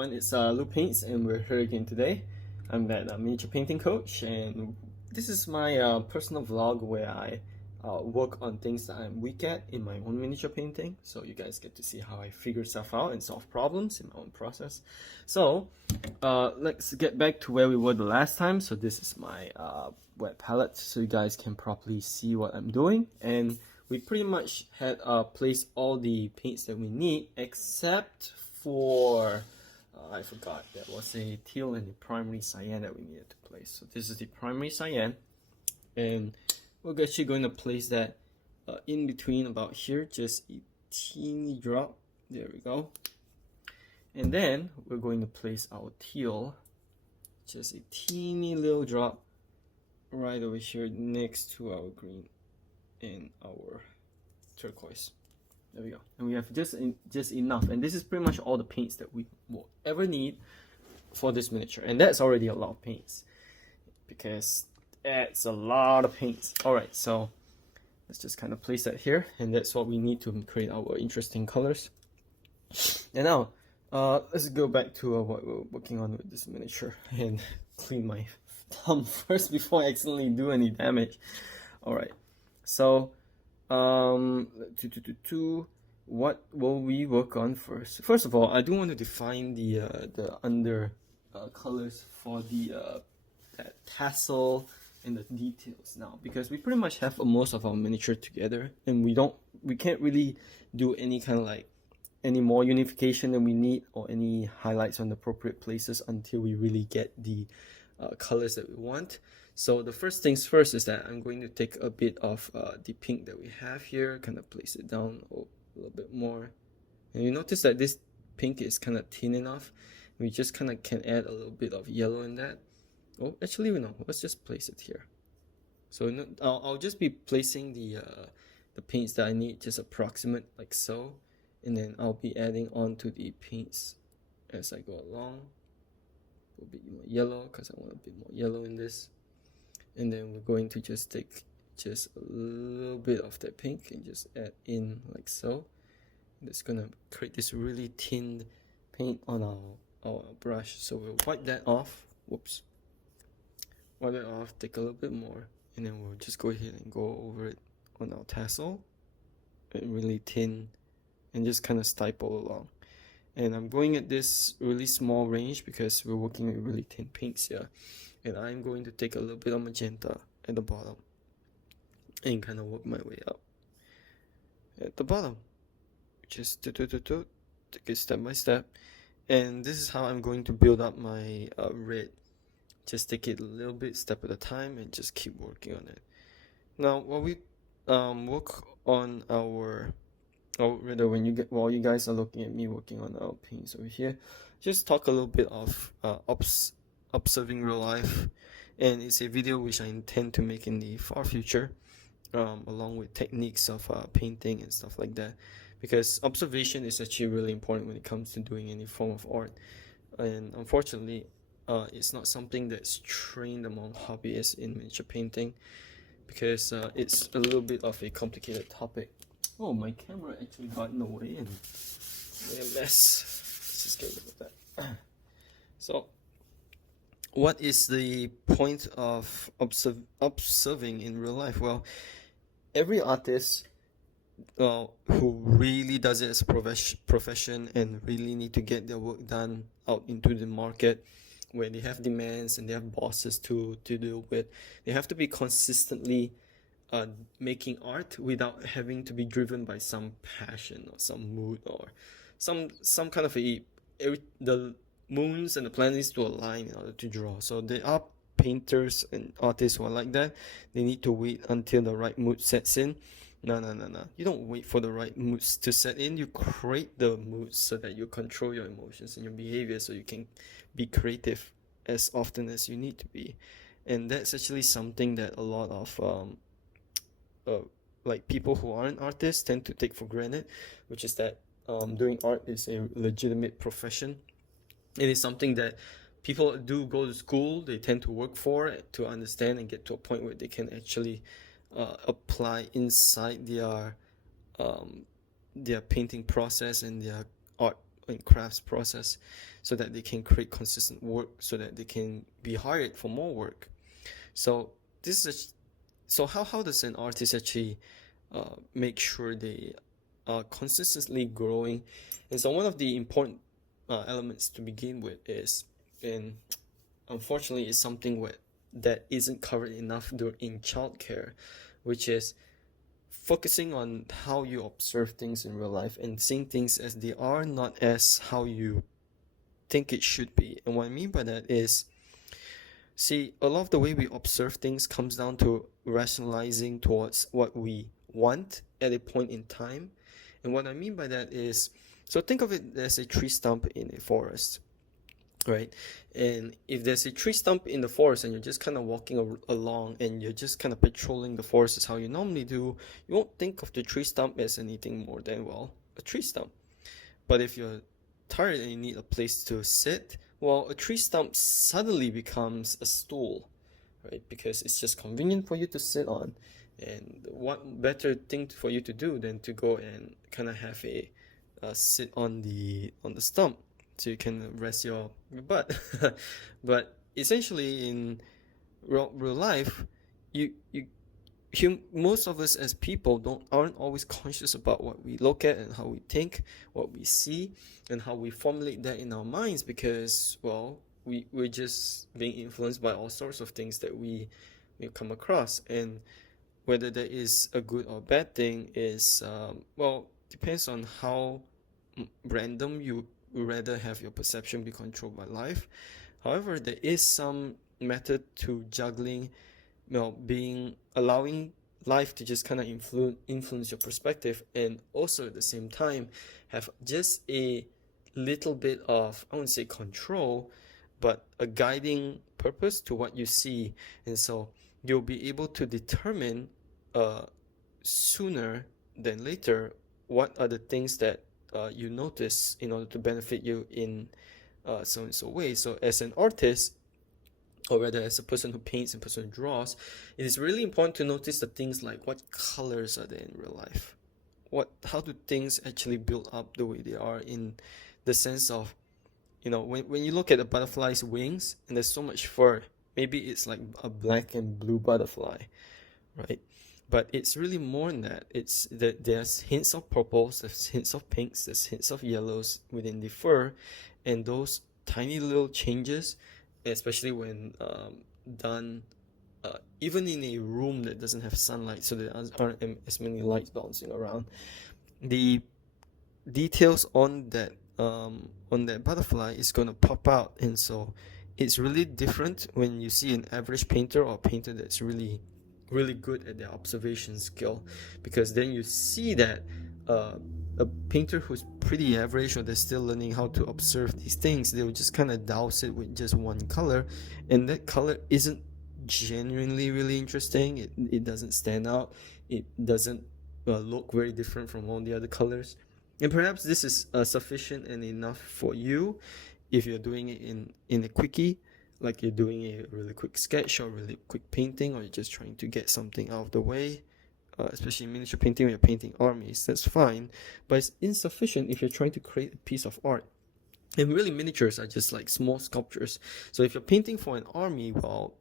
everyone, it's Luke Paints and we're here again today. I'm that miniature painting coach, and this is my personal vlog where I work on things that I'm weak at in my own miniature painting, so you guys get to see how I figure stuff out and solve problems in my own process. So let's get back to where we were the last time. So this is my wet palette, so you guys can properly see what I'm doing, and we pretty much had placed all the paints that we need except for I forgot, there was a teal and the primary cyan that we needed to place. So this is the primary cyan, and we're actually going to place that in between about here, just a teeny drop. There we go. And then we're going to place our teal, just a teeny little drop right over here next to our green and our turquoise. There we go. And we have just enough. And this is pretty much all the paints that we will ever need for this miniature. And that's already a lot of paints, because that's a lot of paints. Alright, so let's just kind of place that here. And that's what we need to create our interesting colors. And now, let's go back to what we're working on with this miniature and clean my thumb first before I accidentally do any damage. Alright, so what will we work on first? First of all, I do want to define the under colors for the that tassel and the details now, because we pretty much have most of our miniature together, and we can't really do any kind of like any more unification than we need or any highlights on the appropriate places until we really get the colors that we want. So the first things first is that I'm going to take a bit of the pink that we have here, kind of place it down a little bit more. And you notice that this pink is kind of thin enough. We just kind of can add a little bit of yellow in that. Oh, actually, no, let's just place it here. So I'll just be placing the paints that I need, just approximate like so. And then I'll be adding on to the paints as I go along. A bit more yellow, because I want a bit more yellow in this. And then we're going to just take just a little bit of that pink and just add in like so. That's gonna create this really thin paint on our brush. So we'll wipe that off. Whoops. Wipe it off, take a little bit more, and then we'll just go ahead and go over it on our tassel. Really thin, and just kind of stipple along. And I'm going at this really small range because we're working with really thin pinks here. And I'm going to take a little bit of magenta at the bottom and kind of work my way up at the bottom. Just take it step by step. And this is how I'm going to build up my red. Just take it a little bit, step at a time, and just keep working on it. Now, while we work on our, or rather, while you guys are looking at me working on our paints over here, just talk a little bit of observing real life. And it's a video which I intend to make in the far future, along with techniques of painting and stuff like that, because observation is actually really important when it comes to doing any form of art. And unfortunately, it's not something that's trained among hobbyists in miniature painting, because it's a little bit of a complicated topic. Oh, my camera actually got in the way and made a mess. Let's just get rid of that. So, what is the point of observing in real life? Well, every artist who really does it as a profession and really need to get their work done out into the market, where they have demands and they have bosses to deal with, they have to be consistently making art without having to be driven by some passion or some mood or some kind of the moons and the planets to align in order to draw. So there are painters and artists who are like that. They need to wait until the right mood sets in. No. You don't wait for the right moods to set in. You create the moods so that you control your emotions and your behavior, so you can be creative as often as you need to be. And that's actually something that a lot of like people who aren't artists tend to take for granted, which is that doing art is a legitimate profession. It is something that people do go to school, they tend to work for to understand and get to a point where they can actually apply inside their painting process and their art and crafts process, so that they can create consistent work, so that they can be hired for more work. So this is so how does an artist actually make sure they are consistently growing? And so one of the important elements to begin with is, and unfortunately it's something that isn't covered enough in childcare, which is focusing on how you observe things in real life and seeing things as they are, not as how you think it should be. And what I mean by that is, see, a lot of the way we observe things comes down to rationalizing towards what we want at a point in time. And what I mean by that is, so think of it as a tree stump in a forest, right? And if there's a tree stump in the forest and you're just kind of walking along and you're just kind of patrolling the forest as how you normally do, you won't think of the tree stump as anything more than, well, a tree stump. But if you're tired and you need a place to sit, well, a tree stump suddenly becomes a stool, right? Because it's just convenient for you to sit on. And what better thing for you to do than to go and kind of have a sit on the stump, so you can rest your butt. But essentially, in real life, you most of us as people aren't always conscious about what we look at and how we think, what we see, and how we formulate that in our minds, because, well, we're just being influenced by all sorts of things that we come across. And whether that is a good or bad thing is, well, depends on how random you rather have your perception be controlled by life. However, there is some method to juggling, allowing life to just kind of influence your perspective, and also at the same time have just a little bit of, I wouldn't say control, but a guiding purpose to what you see. And so you'll be able to determine sooner than later what are the things that you notice in order to benefit you in so and so way. So as an artist, or rather as a person who paints and person who draws, it is really important to notice the things like what colors are there in real life, how do things actually build up the way they are, in the sense of, when you look at a butterfly's wings and there's so much fur, maybe it's like a black and blue butterfly, right? But it's really more than that. It's that there's hints of purples, there's hints of pinks, there's hints of yellows within the fur, and those tiny little changes, especially when done even in a room that doesn't have sunlight, so there aren't as many lights bouncing around, the details on that butterfly is going to pop out. And so it's really different when you see an average painter or a painter that's really good at their observation skill, because then you see that a painter who's pretty average, or they're still learning how to observe these things, they will just kind of douse it with just one color, and that color isn't genuinely really interesting. It doesn't stand out. It doesn't look very different from all the other colors. And perhaps this is sufficient and enough for you if you're doing it in a quickie, like you're doing a really quick sketch or really quick painting, or you're just trying to get something out of the way. Especially in miniature painting, when you're painting armies, that's fine. But it's insufficient if you're trying to create a piece of art. And really, miniatures are just like small sculptures. So if you're painting for an army, well,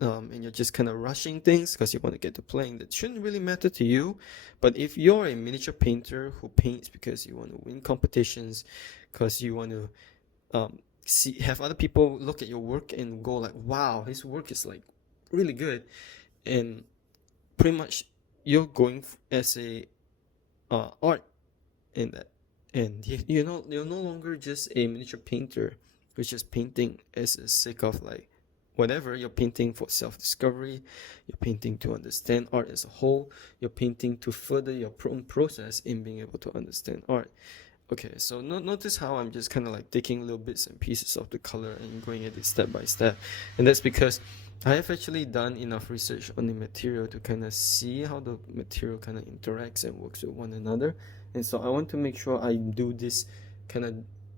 and you're just kind of rushing things because you want to get to playing, that shouldn't really matter to you. But if you're a miniature painter who paints because you want to win competitions, because you want to have other people look at your work and go like, wow, his work is like really good, and pretty much you're going as a art in that, and you're no longer just a miniature painter who's just painting as a sake of like whatever. You're painting for self-discovery, you're painting to understand art as a whole, you're painting to further your own process in being able to understand art. Okay, so notice how I'm just kind of like taking little bits and pieces of the color and going at it step by step. And that's because I have actually done enough research on the material to kind of see how the material kind of interacts and works with one another. And so I want to make sure I do this kind of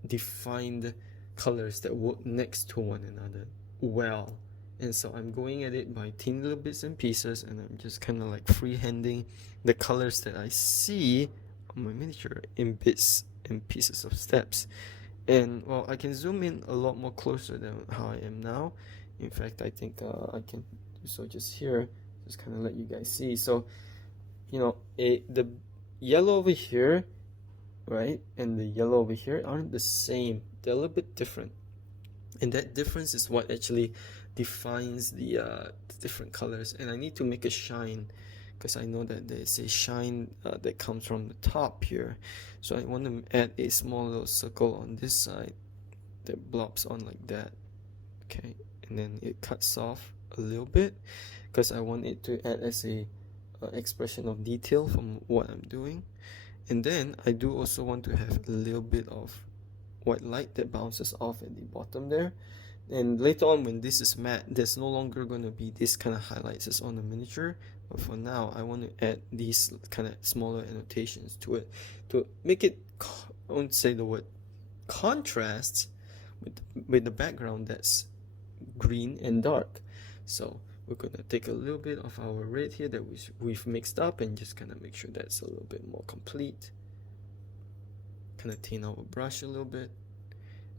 defined colors that work next to one another well. And so I'm going at it by teeny little bits and pieces, and I'm just kind of like freehanding the colors that I see on my miniature in bits in pieces of steps. And well, I can zoom in a lot more closer than how I am now. In fact, I think I can do so just here, just kind of let you guys see. So, you know, the yellow over here, right, and the yellow over here aren't the same. They're a little bit different. And that difference is what actually defines the different colors. And I need to make a shine, because I know that there's a shine that comes from the top here. So I want to add a small little circle on this side that blobs on like that. Okay, and then it cuts off a little bit, because I want it to add as a expression of detail from what I'm doing. And then I do also want to have a little bit of white light that bounces off at the bottom there. And later on, when this is matte, there's no longer going to be this kind of highlights as on the miniature. But for now, I want to add these kind of smaller annotations to it to make it, I won't say the word contrast with the background that's green and dark. So we're going to take a little bit of our red here that we've mixed up and just kind of make sure that's a little bit more complete. Kind of thin our brush a little bit.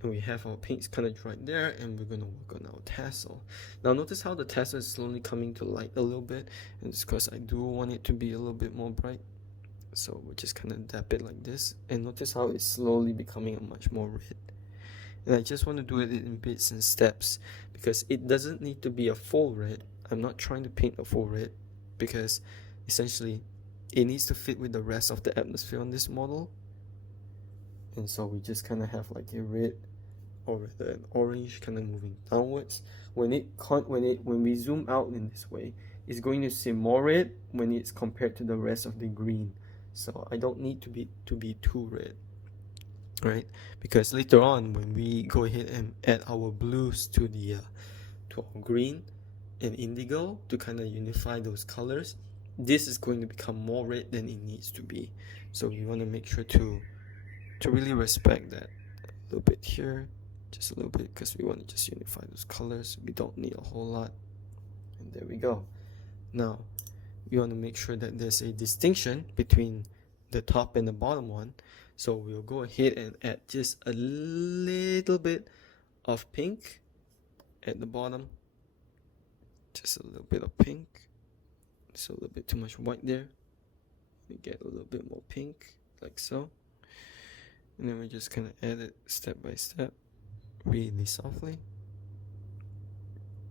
And we have our paints kind of dried there, and we're going to work on our tassel. Now notice how the tassel is slowly coming to light a little bit, and it's because I do want it to be a little bit more bright. So we'll just kind of dab it like this, and notice how it's slowly becoming a much more red. And I just want to do it in bits and steps, because it doesn't need to be a full red. I'm not trying to paint a full red, because essentially it needs to fit with the rest of the atmosphere on this model. And so we just kind of have like a red, or rather an orange, kind of moving downwards. When we zoom out in this way, it's going to seem more red when it's compared to the rest of the green. So I don't need to be too red, right? Because later on, when we go ahead and add our blues to our green and indigo to kind of unify those colors, this is going to become more red than it needs to be. So we want to make sure to really respect that. A little bit here, just a little bit, because we want to just unify those colors. We don't need a whole lot. And there we go. Now we want to make sure that there's a distinction between the top and the bottom one. So we'll go ahead and add just a little bit of pink at the bottom. Just a little bit of pink. It's a little bit too much white there. We get a little bit more pink, like so. And then we just kind of add it step by step, really softly,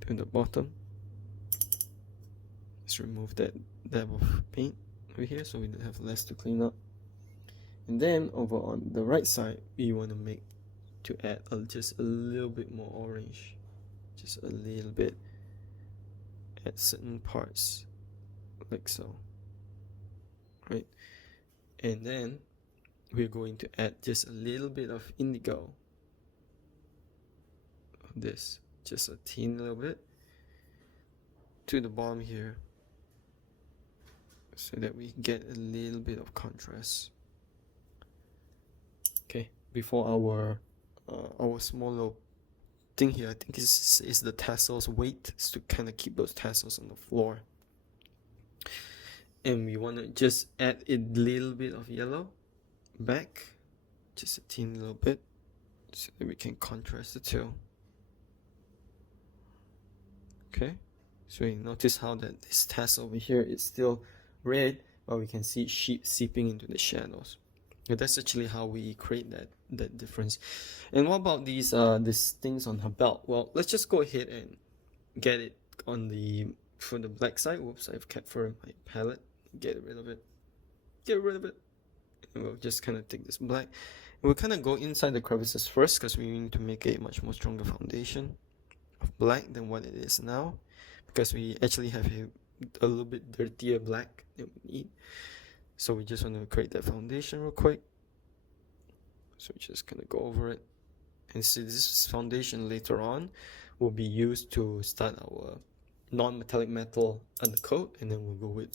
to the bottom. Let's remove that dab of paint over here so we don't have less to clean up. And then over on the right side, we want to add just a little bit more orange, just a little bit at certain parts, like so, right? And then we're going to add just a little bit of indigo. This, just a teeny little bit to the bottom here, so that we get a little bit of contrast. Okay, before our small little thing here, I think is the tassels weight, is to kind of keep those tassels on the floor. And we want to just add a little bit of yellow back, just a teeny little bit, so that we can contrast the two. Okay, so you notice how that this tassel over here is still red, but we can see it seeping into the shadows. And that's actually how we create that difference. And what about these things on her belt? Well, let's just go ahead and get it on for the black side. Whoops, I've kept for my palette. Get rid of it. And we'll just kind of take this black. And we'll kind of go inside the crevices first, because we need to make a much more stronger foundation of black than what it is now, because we actually have a little bit dirtier black than we need. So we just want to create that foundation real quick. So we're just gonna go over it, and see this foundation later on will be used to start our non-metallic metal undercoat, and then we'll go with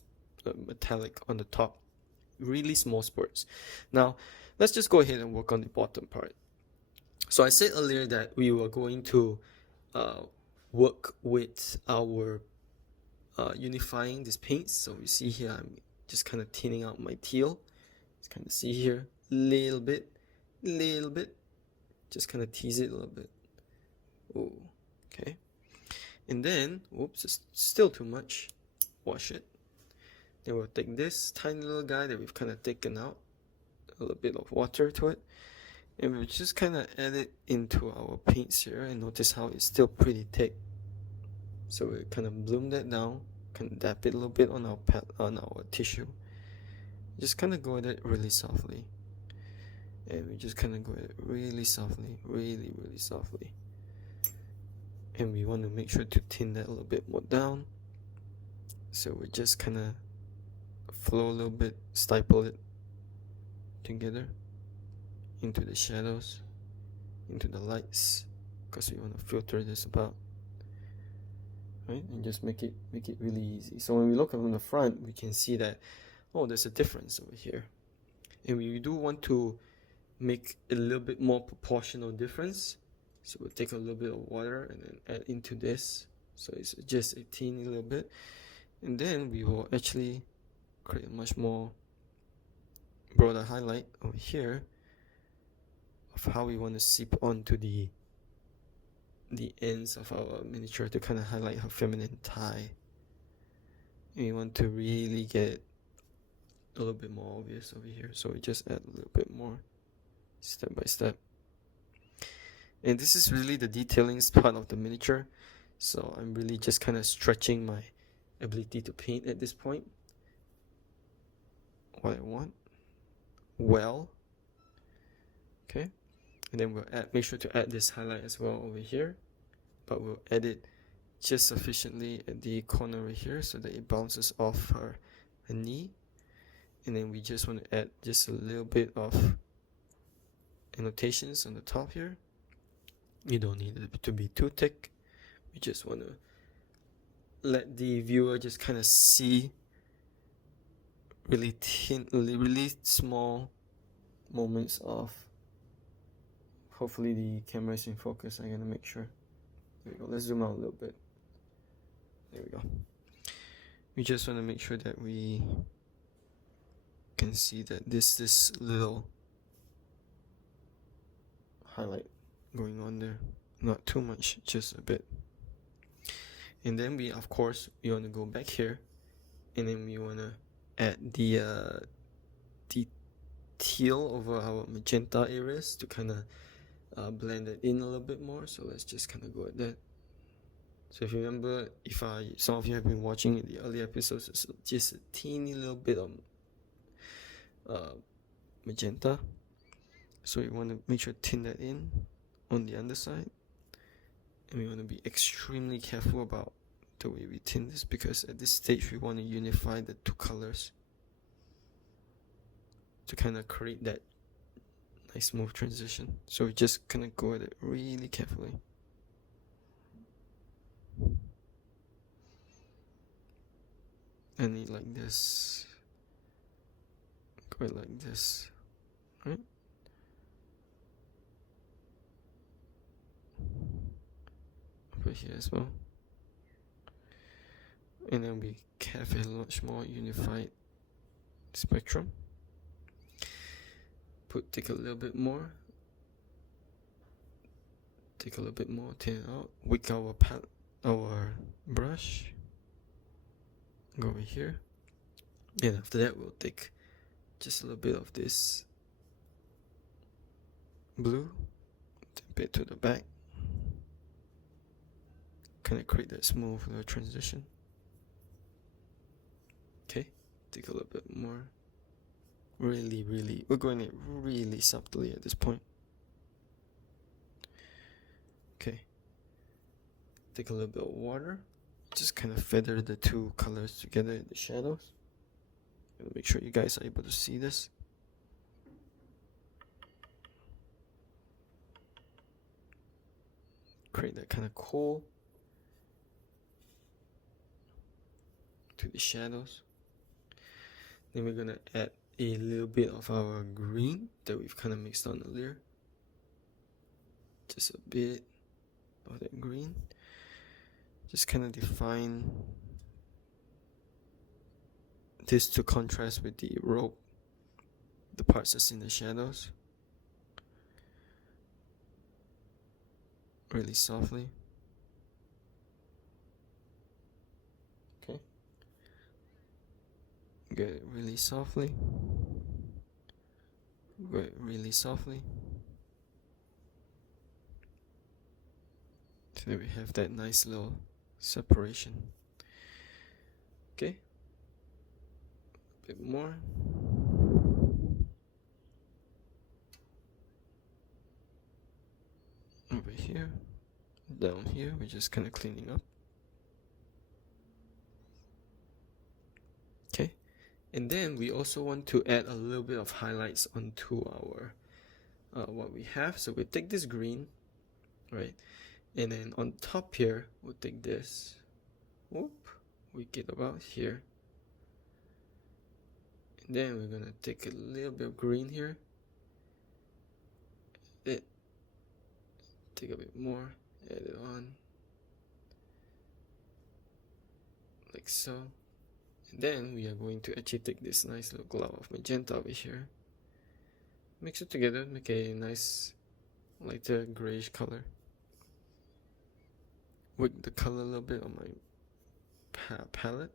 metallic on the top, really small spurts. Now let's just go ahead and work on the bottom part. So I said earlier that we were going to work with our unifying these paints. So you see here, I'm just kind of thinning out my teal. Just kind of see here a little bit, little bit. Just kind of tease it a little bit. Oh, okay. And then, oops, it's still too much. Wash it. Then we'll take this tiny little guy that we've kind of taken out, a little bit of water to it, and we'll just kind of add it into our paints here. And notice how it's still pretty thick. So we kind of bloom that down, kind of dab it a little bit on our tissue. Just kind of go at it really softly, and we just kind of go at it really softly, really softly. And we want to make sure to thin that a little bit more down. So we just kind of flow a little bit, stipple it together into the shadows, into the lights, because we want to filter this about, right? And just make it really easy. So when we look from the front, we can see that, oh, there's a difference over here. And we do want to make a little bit more proportional difference. So we'll take a little bit of water and then add into this. So it's just a teeny little bit. And then we will actually create a much more broader highlight over here of how we want to seep onto the ends of our miniature to kind of highlight her feminine tie. And we want to really get it a little bit more obvious over here. So we just add a little bit more step by step. And this is really the detailing part of the miniature. So I'm really just kind of stretching my ability to paint at this point. What I want. Well. Okay. And then we'll make sure to add this highlight as well over here. But we'll add it just sufficiently at the corner right here so that it bounces off her knee. And then we just want to add just a little bit of annotations on the top here. You don't need it to be too thick. We just want to let the viewer just kind of see really small moments of, hopefully the camera is in focus. I'm gonna make sure. There we go. Let's zoom out a little bit. There we go. We just want to make sure that we can see that this little highlight going on there, not too much, just a bit. And then we want to go back here, and then we want to add the teal over our magenta areas to kind of blend it in a little bit more. So let's just kind of go at that. So if you remember, some of you have been watching the early episodes, it's just a teeny little bit of magenta. So we want to make sure to thin that in on the underside, and we want to be extremely careful about the way we tint this, because at this stage we want to unify the two colors to kind of create that nice smooth transition. So we just kind of go at it really carefully. And like this, go like this, right? Over here as well. And then we have a much more unified spectrum. Take a little bit more. Take a little bit more, thin it out. Wick our brush. Go over here. And after that, we'll take just a little bit of this blue, tap it to the back. Kind of create that smooth little transition. Okay, take a little bit more. Really, we're going it really subtly at this point. Okay, take a little bit of water, just kind of feather the two colors together in the shadows. Make sure you guys are able to see this. Create that kind of cool to the shadows. Then we're gonna add a little bit of our green that we've kind of mixed on earlier. Just a bit of that green. Just kind of define this to contrast with the rope, the parts that's in the shadows. really softly. Okay. Get it really softly. Go it really softly. So that we have that nice little separation. Okay. A bit more. Over here. Down here, we're just kind of cleaning up. Okay. And then we also want to add a little bit of highlights onto our what we have. So we take this green, right? And then on top here, we'll take this. Whoop. We get about here. And then we're gonna take a little bit of green here. Take a bit more, add it on. Like so. And then we are going to actually take this nice little glob of magenta over here. Mix it together, make a nice lighter grayish color. Work the color a little bit on my palette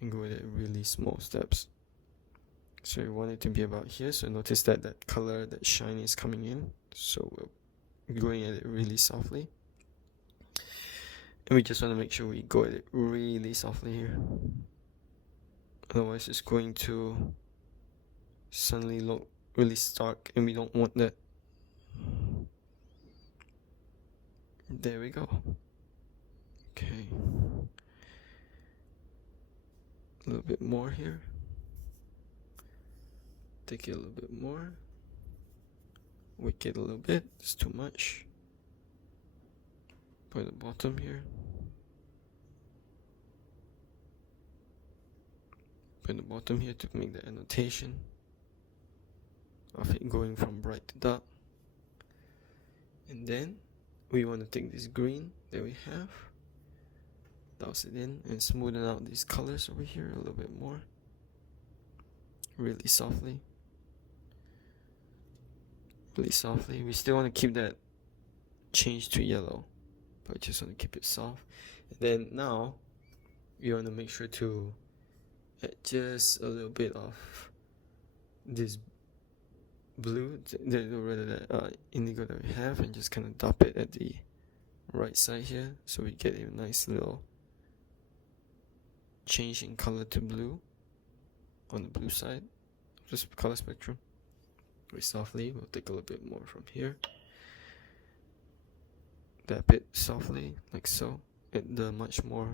and go with it really small steps. So we want it to be about here. So notice that that color, that shine is coming in. So we're going at it really softly. And we just want to make sure we go at it really softly here. Otherwise it's going to suddenly look really stark and we don't want that. There we go. Okay. A little bit more here. Take it a little bit more. Wick it a little bit. It's too much. By the bottom here. By the bottom here to make the annotation of it going from bright to dark. And then we want to take this green that we have, douse it in and smoothen out these colors over here a little bit more. Really softly. Really softly. We still want to keep that change to yellow, but just want to keep it soft. And then now you want to make sure to add just a little bit of this blue, rather indigo that we have, and just kind of dot it at the right side here, so we get a nice little change in color to blue on the blue side of this color spectrum. Very softly, we'll take a little bit more from here. Dab it softly, like so, at the much more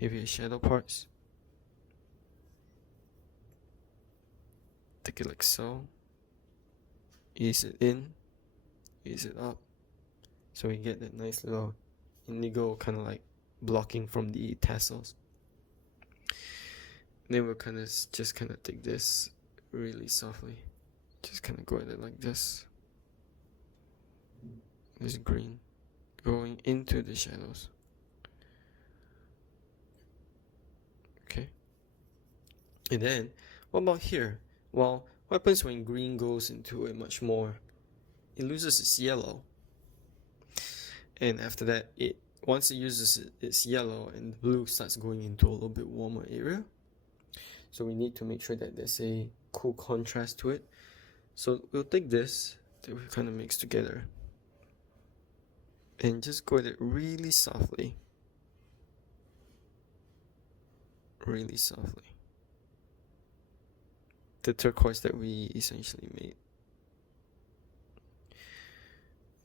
heavier shadow parts. Take it like so. Ease it in, ease it up, so we get that nice little indigo kind of like blocking from the tassels. And then we'll just kind of take this really softly, just kind of go at it like this. This green going into the shadows. Okay. And then, what about here? Well, what happens when green goes into a much more, it loses its yellow. And after that, once it uses its yellow and blue starts going into a little bit warmer area. So we need to make sure that there's a cool contrast to it. So we'll take this that we kind of mix together and just go at it really softly. Really softly. The turquoise that we essentially made.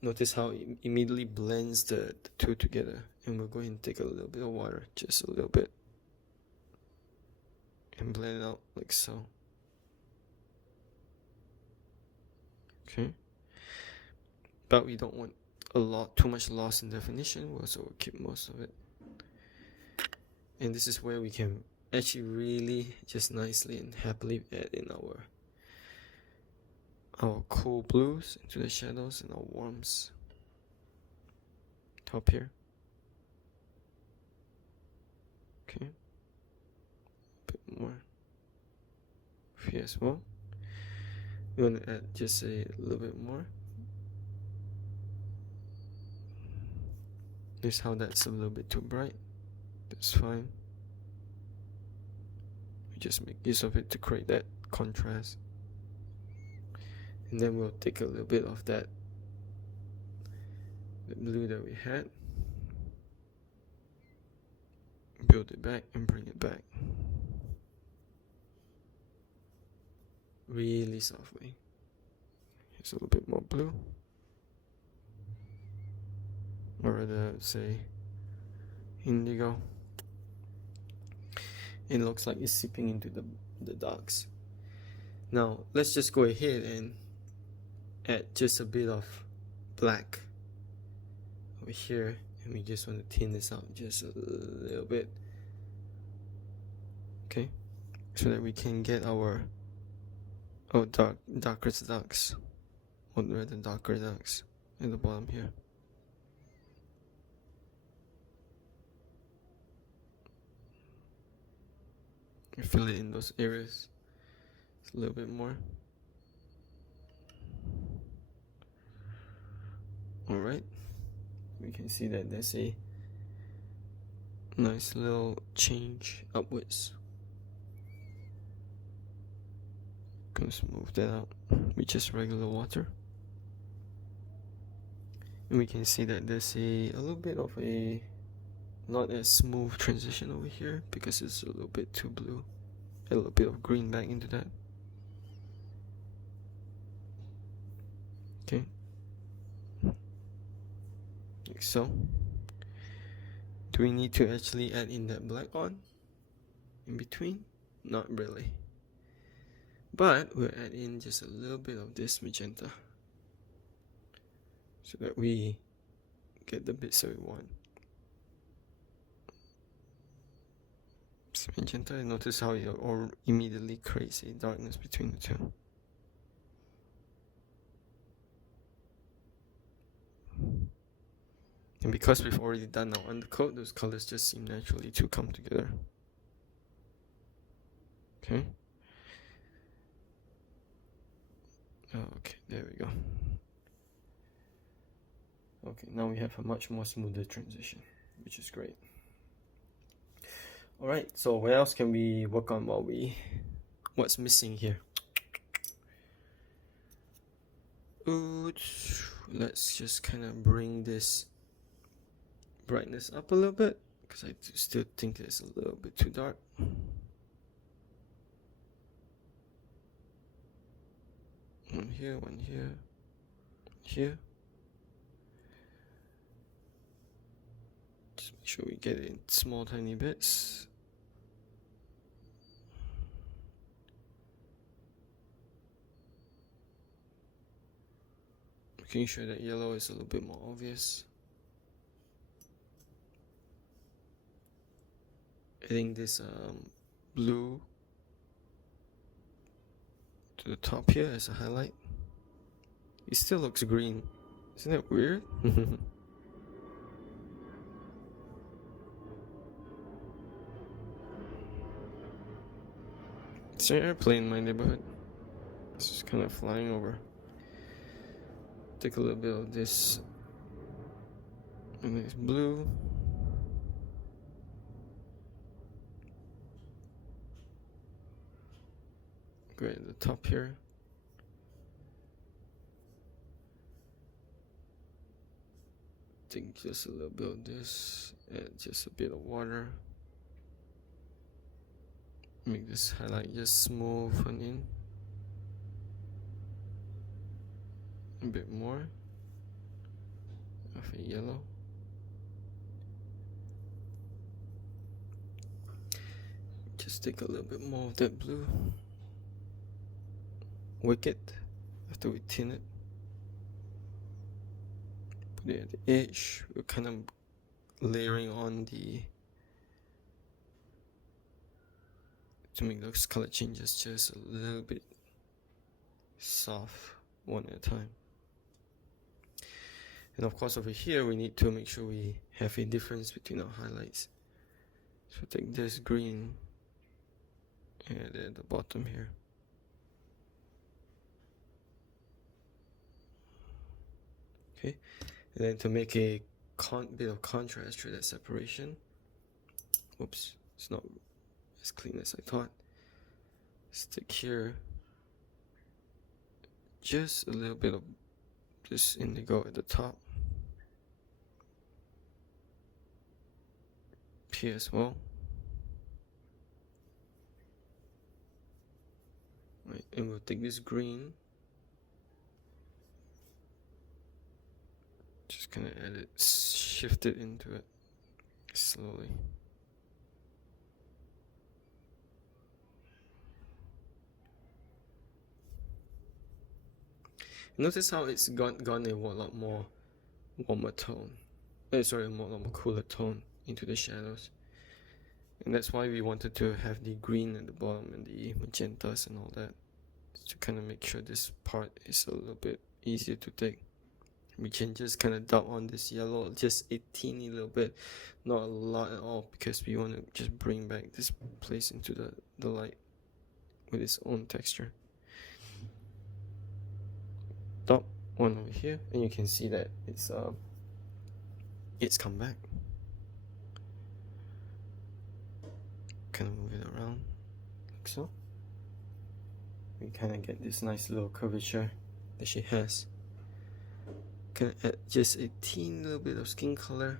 Notice how it immediately blends the two together. And we'll go ahead and take a little bit of water, just a little bit, and blend it out like so. Okay. But we don't want too much loss in definition, so we'll keep most of it. And this is where we can actually really just nicely and happily add in our cool blues into the shadows and our warms top here. Okay, a bit more here as well. We want to add just a little bit more. Notice how that's a little bit too bright. That's fine. We just make use of it to create that contrast. And then we'll take a little bit of that, the blue that we had, build it back and bring it back. Really softly. Here's a little bit more blue. Or rather, say, indigo. It looks like it's seeping into the darks. Now, let's just go ahead and add just a bit of black over here. And we just want to thin this out just a little bit. Okay? So that we can get our darker ducks, or rather darker ducks in the bottom here. Fill it in those areas a little bit more. Alright, we can see that there's a nice little change upwards. Gonna smooth that out with just regular water. And we can see that there's a little bit of a not as smooth transition over here because it's a little bit too blue. A little bit of green back into that. Okay. Like so. Do we need to actually add in that black on in between? Not really. But we'll add in just a little bit of this magenta so that we get the bits that we want. So magenta, notice how it immediately creates a darkness between the two. And because we've already done our undercoat, those colors just seem naturally to come together. Okay. Okay, there we go. Okay, now we have a much more smoother transition, which is great. Alright, so where else can we work on what's missing here? Let's just kind of bring this brightness up a little bit, because I still think it's a little bit too dark. One here, one here, one here. Just make sure we get it in small tiny bits. Making sure that yellow is a little bit more obvious. Adding this blue to the top here as a highlight. It still looks green. Isn't that weird? It's an airplane in my neighborhood. It's just kind of flying over. Take a little bit of this nice blue. Great at the top here. Take just a little bit of this, add just a bit of water. Make this highlight just smooth on in. A bit more of a yellow. Just take a little bit more of that blue. Wick it after we thin it. Put it at the edge. We're kind of layering on to make those color changes just a little bit soft, one at a time. And of course over here we need to make sure we have a difference between our highlights. So take this green and add it at the bottom here. Okay, and then to make a bit of contrast through that separation. Oops, it's not as clean as I thought. Stick here just a little bit of this indigo at the top. Here as well. Right, and we'll take this green. Just gonna add it, shift it into it slowly. Notice how it's gone a lot more warmer tone. Sorry, a lot more cooler tone into the shadows. And that's why we wanted to have the green at the bottom and the magentas and all that, to kind of make sure this part is a little bit easier to take. We can just kind of dot on this yellow just a teeny little bit, not a lot at all, because we want to just bring back this place into the light with its own texture. Dot one over here, and you can see that it's come back. Kind of move it around like so. We kind of get this nice little curvature that she has. Can add just a teeny little bit of skin color,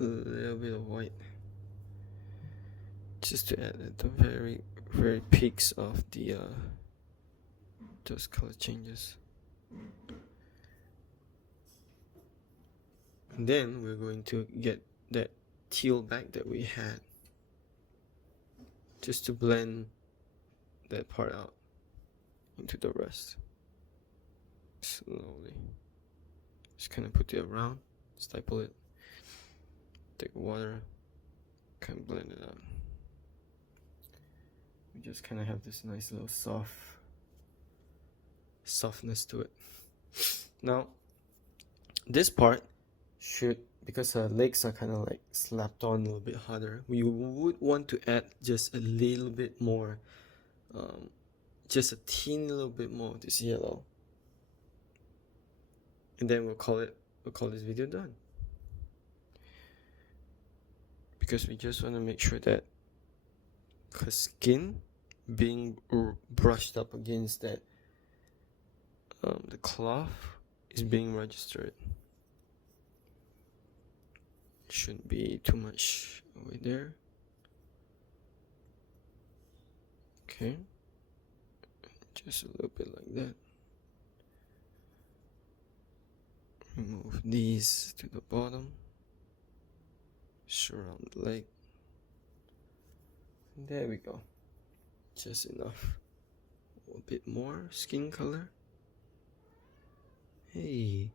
a little bit of white, just to add at the very peaks of the those color changes. And then we're going to get that teal back that we had, just to blend that part out into the rest. Slowly, just kind of put it around, staple it, take water, kind of blend it out. We just kind of have this nice little softness to it. Now, this part should, because her legs are kind of like slapped on a little bit harder, we would want to add just a little bit more, just a teeny little bit more of this yellow. And then we'll call this video done. Because we just want to make sure that her skin being brushed up against that the cloth is being registered. Shouldn't be too much over there. Okay, just a little bit like that. Remove these to the bottom, surround the leg. There we go, just enough. A bit more skin color. Hey,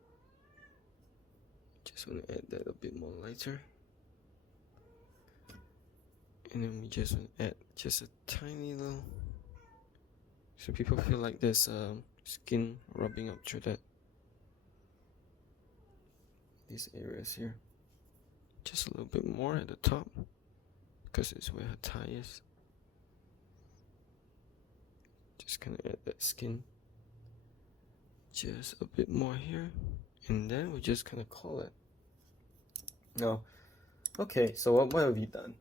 just want to add that a bit more lighter. And then we just want to add just a tiny little, so people feel like there's skin rubbing up through these areas here. Just a little bit more at the top, because it's where her tie is. Just kind of add that skin. Just a bit more here, and then we just kind of call it. Now, okay, so what have we done?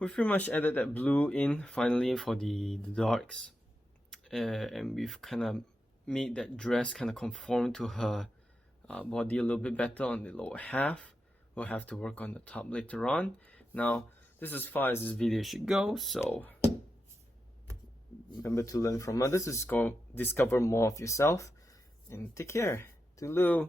We've pretty much added that blue in finally for the darks, and we've kind of made that dress kind of conform to her body a little bit better on the lower half. We'll have to work on the top later on. Now, this is as far as this video should go, so remember to learn from others, go discover more of yourself, and take care. Toodaloo.